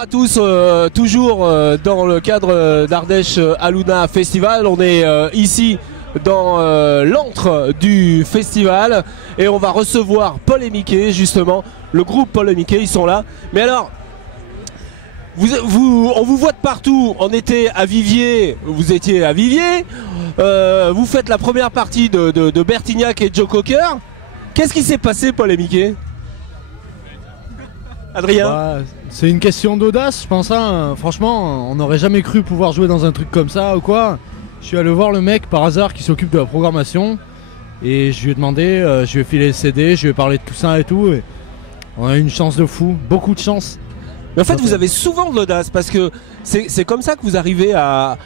à tous, toujours dans le cadre d'Ardèche Aluna Festival. On est ici dans l'antre du festival et on va recevoir Paul et Mickey, justement, le groupe Paul et Mickey, ils sont là. Mais alors, on vous voit de partout, on était à Viviers, vous étiez à Viviers, vous faites la première partie de Bertignac et Joe Cocker. Qu'est-ce qui s'est passé, Paul et Mickey? Adrien? Bah, c'est une question d'audace, je pense. Hein. Franchement, on n'aurait jamais cru pouvoir jouer dans un truc comme ça ou quoi. Je suis allé voir le mec par hasard qui s'occupe de la programmation et je lui ai demandé, je lui ai filé le CD, je lui ai parlé de tout ça et tout. Et on a eu une chance de fou, beaucoup de chance. Mais en fait, vous avez souvent de l'audace parce que c'est comme ça que vous arrivez à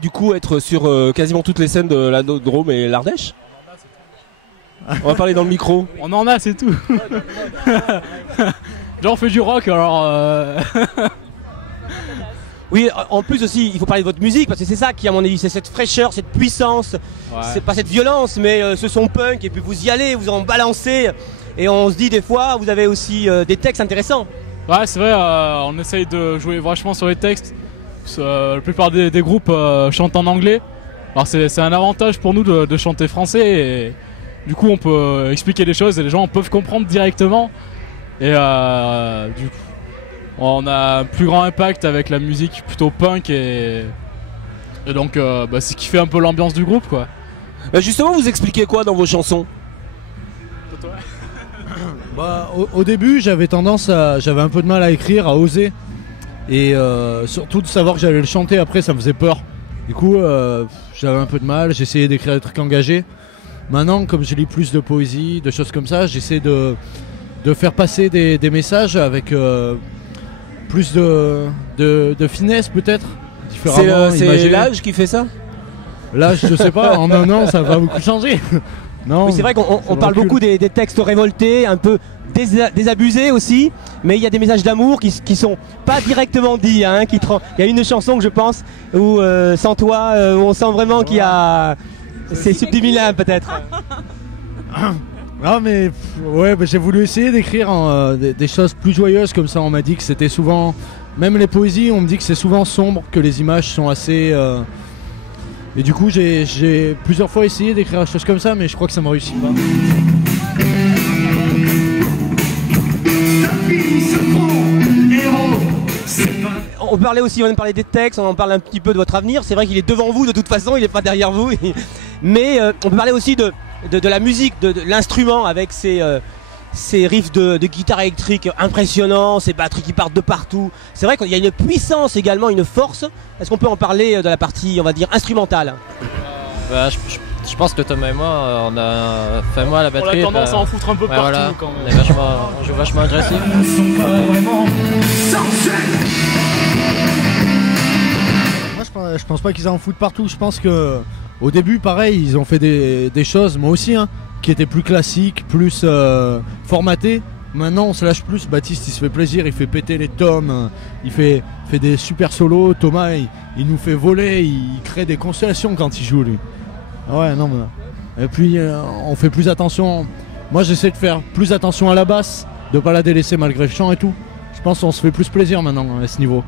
du coup être sur quasiment toutes les scènes de la Drôme et l'Ardèche. On va parler dans le micro. On en a, c'est tout. Genre on fait du rock alors. Oui, en plus aussi, il faut parler de votre musique parce que c'est ça qui, à mon avis, c'est cette fraîcheur, cette puissance. Ouais. C'est pas cette violence, mais ce son punk. Et puis vous y allez, vous en balancez. Et on se dit des fois, vous avez aussi des textes intéressants. Ouais, c'est vrai, on essaye de jouer vachement sur les textes. La plupart des groupes chantent en anglais. Alors c'est un avantage pour nous de chanter français. Et du coup, on peut expliquer les choses et les gens peuvent comprendre directement. Et du coup, on a un plus grand impact avec la musique plutôt punk et donc c'est ce qui fait un peu l'ambiance du groupe, quoi. Bah justement, vous expliquez quoi dans vos chansons? Bah, au début, j'avais un peu de mal à écrire, à oser. Et surtout de savoir que j'allais le chanter après, ça me faisait peur. Du coup, j'avais un peu de mal, j'essayais d'écrire des trucs engagés. Maintenant, comme je lis plus de poésie, de choses comme ça, j'essaie de faire passer des messages avec plus de finesse peut-être. C'est l'âge qui fait ça? L'âge, je sais pas, en un an ça va beaucoup changer. Non, oui, c'est vrai qu'on parle beaucoup des textes révoltés, un peu désabusés aussi, mais il y a des messages d'amour qui sont pas directement dits. Hein, il y a une chanson que je pense où Sans toi, où on sent vraiment qu'il y a... C'est subliminal peut-être. Non mais ouais, j'ai voulu essayer d'écrire des choses plus joyeuses comme ça. On m'a dit que c'était souvent, même les poésies, on me dit que c'est souvent sombre, que les images sont assez... Et du coup j'ai plusieurs fois essayé d'écrire des choses comme ça, mais je crois que ça m'a réussi pas. On parlait aussi, on parlait des textes, on en parle un petit peu de votre avenir. C'est vrai qu'il est devant vous de toute façon, il n'est pas derrière vous. Mais on peut parler aussi de la musique, de l'instrument avec ces riffs de guitare électrique impressionnants, ces batteries qui partent de partout. C'est vrai qu'il y a une puissance également, une force. Est-ce qu'on peut en parler de la partie, on va dire, instrumentale? Je pense que Thomas et moi, on a fait moi la batterie. On a tendance à en foutre un peu partout voilà, quand même. On joue vachement agressif. Moi je pense pas qu'ils en foutent partout. Je pense que au début pareil, ils ont fait des choses, moi aussi, hein, qui étaient plus classiques, plus formatées. Maintenant on se lâche plus. Baptiste il se fait plaisir, il fait péter les tomes, il fait des super solos. Thomas il nous fait voler, il crée des constellations quand il joue lui. Ouais, non mais... Et puis on fait plus attention. Moi j'essaie de faire plus attention à la basse, de pas la délaisser malgré le chant et tout. Je pense qu'on se fait plus plaisir maintenant à ce niveau.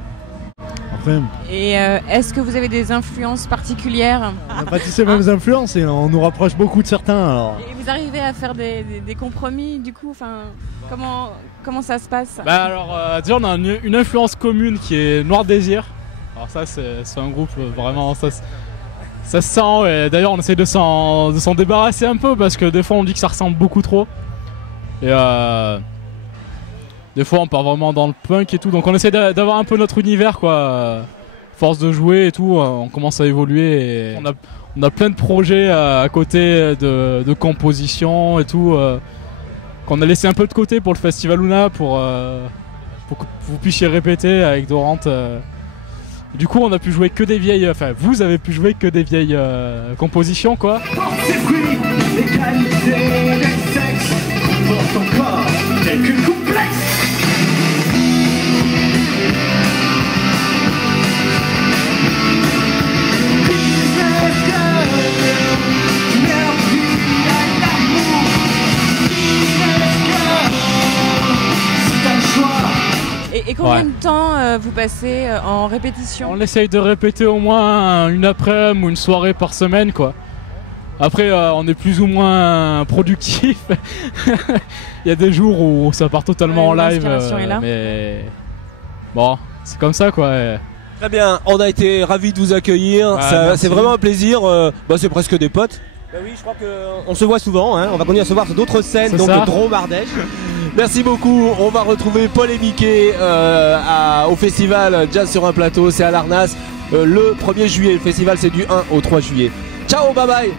Après... Et est-ce que vous avez des influences particulières? On n'a pas tous ces mêmes influences et on nous rapproche beaucoup de certains alors. Et vous arrivez à faire des compromis du coup, enfin, comment ça se passe? Bah alors déjà on a une influence commune qui est Noir Désir. Alors ça c'est un groupe vraiment... Ça se sent, et d'ailleurs on essaie de s'en débarrasser un peu parce que des fois on dit que ça ressemble beaucoup trop. Et des fois on part vraiment dans le punk et tout, donc on essaie d'avoir un peu notre univers quoi. Force de jouer et tout, on commence à évoluer et on a plein de projets à côté de composition et tout qu'on a laissé un peu de côté pour le Festival Luna pour que vous puissiez répéter avec Dorante. Du coup on a pu jouer que des vieilles, enfin vous avez pu jouer que des vieilles compositions quoi. Et Combien de temps vous passez en répétition? On essaye de répéter au moins une après-midi ou une soirée par semaine, quoi. Après, on est plus ou moins productif. Il y a des jours où ça part totalement en live, est là. mais bon, c'est comme ça, quoi. Très bien, on a été ravis de vous accueillir. C'est vraiment un plaisir. C'est presque des potes. Bah oui, je crois qu'on se voit souvent, hein. On va continuer à se voir sur d'autres scènes, donc de Drôme, Ardèche. Merci beaucoup. On va retrouver Paul et Mickey au festival Jazz sur un plateau. C'est à l'Arnas le 1er juillet. Le festival, c'est du 1 au 3 juillet. Ciao, bye bye.